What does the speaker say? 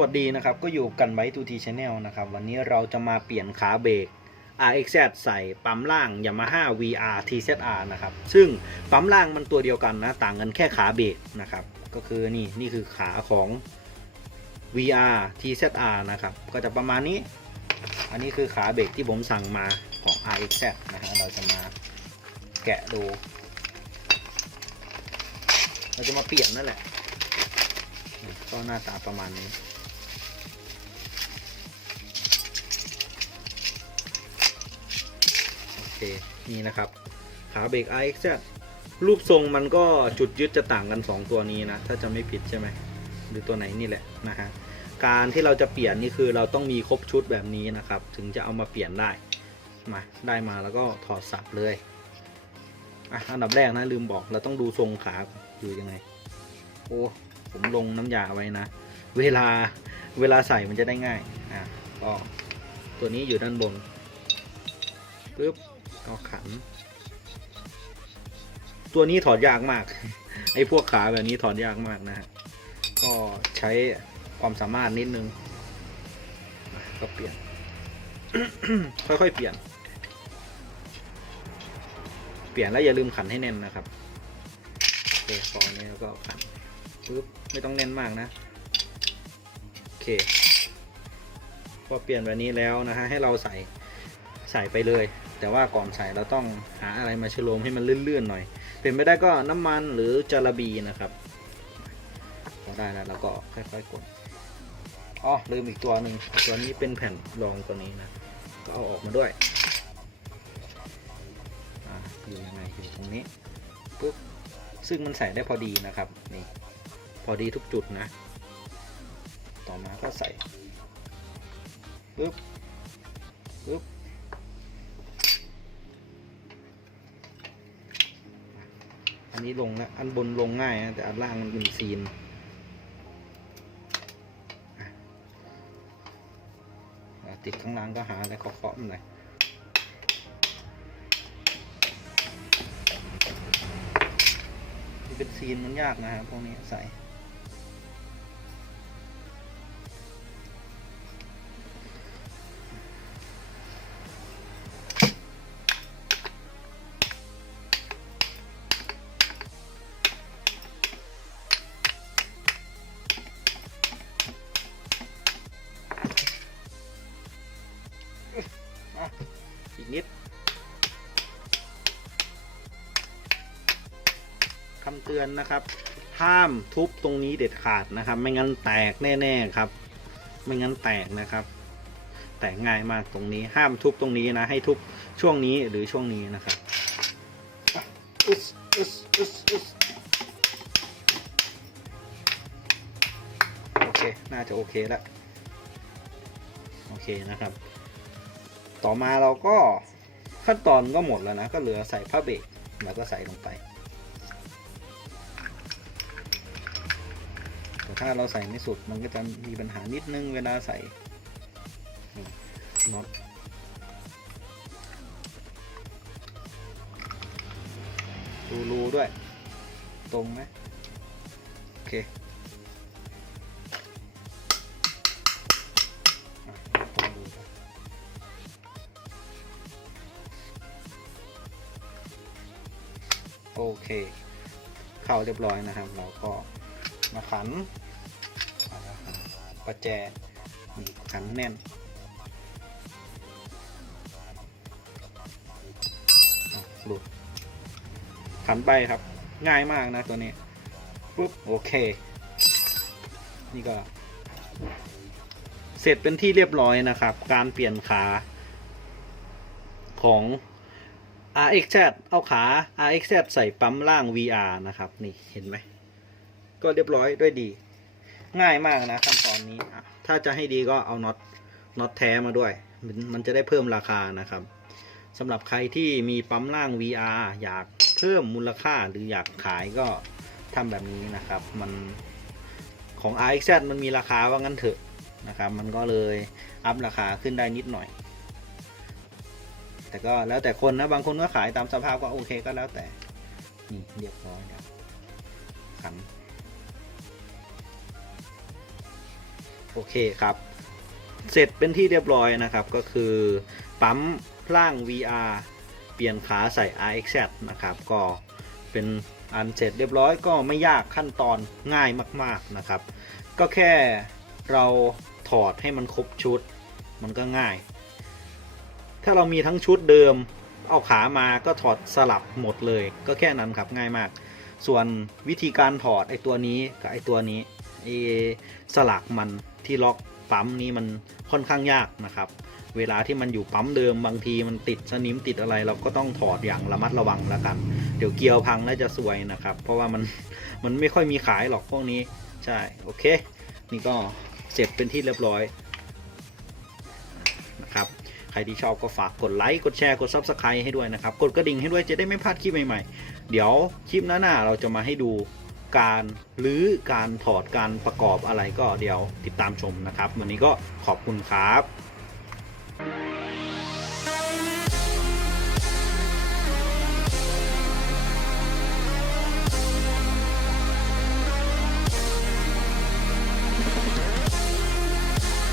วัสดีนะครับ ก็อยู่กันไว้ทูทีชาแนลนะครับ วันนี้เราจะมาเปลี่ยนขาเบรก RXZ ใส่ปั๊มล่าง Yamaha VR TZR นะครับ ซึ่งปั๊มล่างมันตัวเดียวกันนะ ต่างกันแค่ขาเบรกนะครับ ก็คือนี่นี่คือขาของ VR TZR นะครับ ก็จะประมาณนี้ อันนี้คือขาเบรกที่ผมสั่งมาของ RXZ นะฮะเราจะมาแกะดู เราจะมาเปลี่ยนนั่นแหละก็หน้าตาประมาณนี้ นี่นะครับขาเบรก RXZ รูปทรงมันก็จุดยึดจะต่างกัน 2 ตัวนี้นะ ถ้าจะไม่ผิดใช่ไหมหรือตัวไหนนี่แหละนะฮะการที่เราจะเปลี่ยนนี่คือเราต้องมีครบชุดแบบนี้นะครับ ถึงจะเอามาเปลี่ยนได้มาได้มาแล้วก็ถอดสับเลยอะอันดับแรกนะลืมบอกเราต้องดูทรงขาอยู่ยังไง โอ้ผมลงน้ำยาไว้นะ เวลาเวลาใส่มันจะได้ง่ายอะก็ตัวนี้อยู่ด้านบนปึ๊บ ก็ขันตัวนี้ถอดยากมาก ไอ้พวกขาแบบนี้ถอดยากมากนะฮะ ก็ใช้ความสามารถนิดนึง ก็เปลี่ยน ค่อยๆเปลี่ยน เปลี่ยนแล้วอย่าลืมขันให้แน่นนะครับโอเคพออันนี้แล้วก็ขันปึ๊บไม่ต้องแน่นมากนะ โอเค พอเปลี่ยนแบบนี้แล้วนะฮะให้เราใส่ใส่ไปเลย แต่ว่าก่อนใส่เราต้องหาอะไรมาชโลมให้มันลื่นๆหน่อย เป็นไม่ได้ก็น้ำมันหรือจาระบีนะครับพอได้แล้วเราก็ค่อยๆกดอ๋อลืมอีกตัวหนึ่งตัวนี้เป็นแผ่นรองตัวนี้นะก็เอาออกมาด้วยอยู่ยังไงอยู่ตรงนี้ปุ๊บซึ่งมันใส่ได้พอดีนะครับนี่พอดีทุกจุดนะ ต่อมาก็ใส่ปึ๊บปึ๊บ นี้ลงแล้วอันบนลงง่ายนะแต่อันล่างมันเป็นซีนติดข้างล่างก็หาอะไรเคาะๆมันหน่อยเป็นซีนมันยากนะครับพวกนี้ใส่ คำเตือนนะครับ ห้ามทุบตรงนี้เด็ดขาดนะครับ ไม่งั้นแตกแน่ ๆครับ ไม่งั้นแตกนะครับ แตกง่ายมากตรงนี้ ห้ามทุบตรงนี้นะ ให้ทุบช่วงนี้หรือช่วงนี้นะครับอะอึ๊สอึ๊สอึ๊สอึ๊สโอเค น่าจะโอเคแล้วโอเคนะครับ ต่อมาเราก็ขั้นตอนก็หมดแล้วนะ ก็เหลือใส่ผ้าเบรกแล้วก็ใส่ลงไปาเราใส่ไม่สุดมันก็จะมีปัญหานิดนึงเวลาใส่น็อตดูรูด้วย ตรงไหมโอเคโอเค เข้าเรียบร้อยนะครับ เราก็มาขัน ประแจขันแน่นหลุดขันไปครับ ง่ายมากนะตัวนี้ปุ๊บโอเค นี่ก็เสร็จเป็นที่เรียบร้อยนะครับ การเปลี่ยนขาของ RXZ เอาขา RXZ ใส่ปั๊มล่าง VR นะครับ นี่เห็นไหม ก็เรียบร้อยด้วยดี ง่ายมากนะขั้นตอนนี้ ถ้าจะให้ดีก็เอาน็อตน็อตแท้มาด้วยมันมันจะได้เพิ่มราคานะครับสำหรับใครที่มีปั๊มล่าง VR อยากเพิ่มมูลค่าหรืออยากขายก็ทำแบบนี้นะครับ มันของ RX มันมีราคาว่างั้นเถอะนะครับ มันก็เลยอัพราคาขึ้นได้นิดหน่อย แต่ก็แล้วแต่คนนะ บางคนก็ขายตามสภาพก็โอเคก็แล้วแต่ นี่เรียบร้อยแล้วขัน โอเคครับ เสร็จเป็นที่เรียบร้อยนะครับ ก็คือปั๊มร่าง VR เปลี่ยนขาใส่ RX นะครับ ก็เป็นอันเสร็จเรียบร้อยก็ไม่ยากขั้นตอนง่ายมาก ๆนะครับ ก็แค่เราถอดให้มันครบชุด มันก็ง่าย ถ้าเรามีทั้งชุดเดิม เอาขามาก็ถอดสลับหมดเลย ก็แค่นั้นครับง่ายมาก ส่วนวิธีการถอดไอตัวนี้กับไอตัวนี้ไอสลักมัน ที่ล็อกปั๊มนี้มันค่อนข้างยากนะครับ เวลาที่มันอยู่ปั๊มเดิมบางทีมันติดสนิมติดอะไร เราก็ต้องถอดอย่างระมัดระวังแล้วกัน เดี๋ยวเกียวพังแล้วจะสวยนะครับ เพราะว่ามันมันไม่ค่อยมีขายหรอกพวกนี้ใช่โอเค นี่ก็เสร็จเป็นที่เรียบร้อยนะครับใครที่ชอบก็ฝากกดไลค์กดแชร์กด Subscribe ให้ด้วยนะครับ กดกระดิ่งให้ด้วยจะได้ไม่พลาดคลิปใหม่ๆ เดี๋ยวคลิปหน้าๆเราจะมาให้ดู การรื้อการถอดการประกอบอะไรก็เดี๋ยวติดตามชมนะครับ วันนี้ก็ขอบคุณครับ